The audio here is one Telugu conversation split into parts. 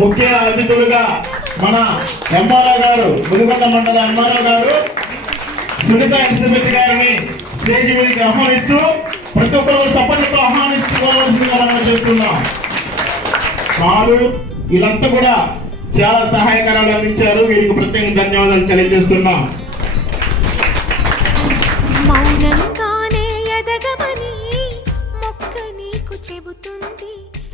ముఖ్య అతిథులుగా మన ఎంఆర్ఓ గారు ముదిగొండ మండల ఎంఆర్ఓ గారు సునీత ఎస్ఎంఎస్ గారిని స్టేజ్ మీదకి ఆహ్వానిస్తూ ప్రతి ఒక్కరు సపోర్ట్తో ఆహ్వానించుకోవాల్సిందిగా మనం చేస్తున్నాం. వారు వీళ్ళంతా కూడా చాలా సహాయకరాలు అందించారు. వీరికి ప్రత్యేక ధన్యవాదాలు తెలియజేస్తున్నాం. మౌనంగానే ఎదగమని మొక్క నీకు చెబుతుంది.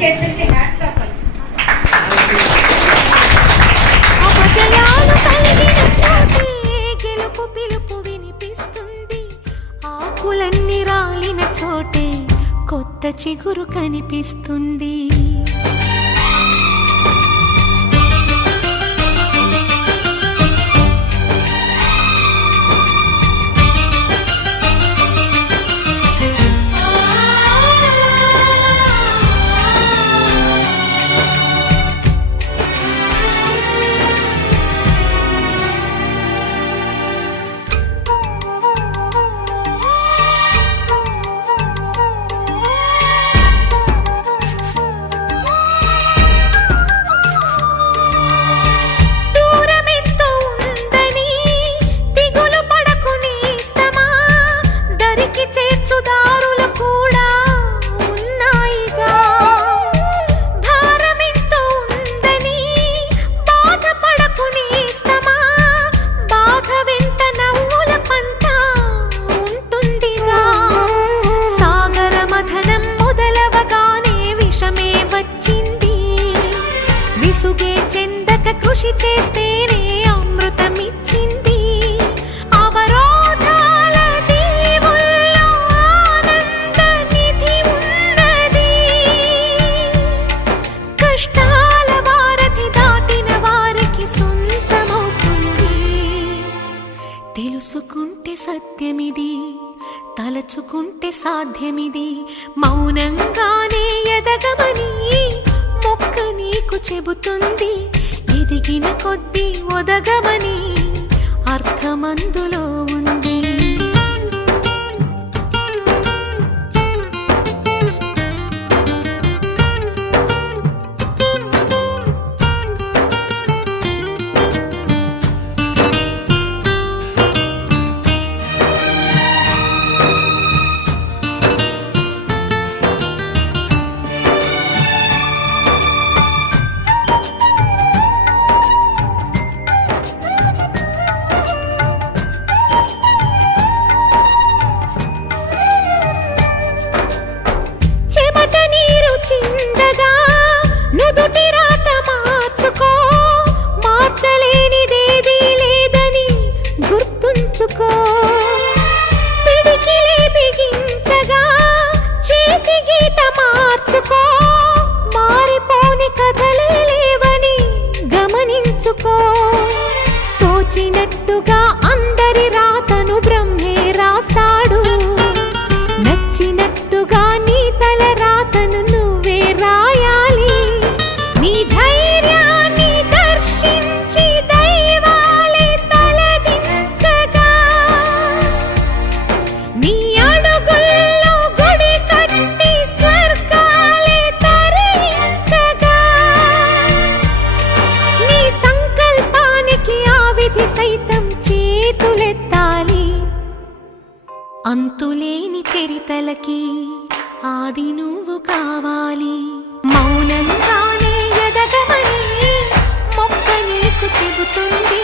డెడికేషన్కి హ్యాట్స్ ఆఫ్ గెలుపు పిలుపు వినిపిస్తుంది ఆకులన్నీ రాలిన చోటే కొత్త చిగురు కనిపిస్తుంది. కృషి చేస్తేనే అమృతమిచ్చింది. అవరోధాల దీవుల్లో ఆనంద నిధి ఉన్నది. కష్టాల వారధి దాటిన వారికి సొంతమవుతుంది. తెలుసుకుంటే సత్యమిది తలచుకుంటే సాధ్యమిది. మౌనంగానే ఎదగమని మొక్క నీకు చెబుతుంది. ఎదిగిన కొద్దీ ఒదగమని అర్థమందులో ఉంది సైతం చేతులెత్తాలి. అంతులేని చరితలకి ఆది నువ్వు కావాలి. మౌనంగానే ఎదగమని మొక్క నీకు చెబుతుంది.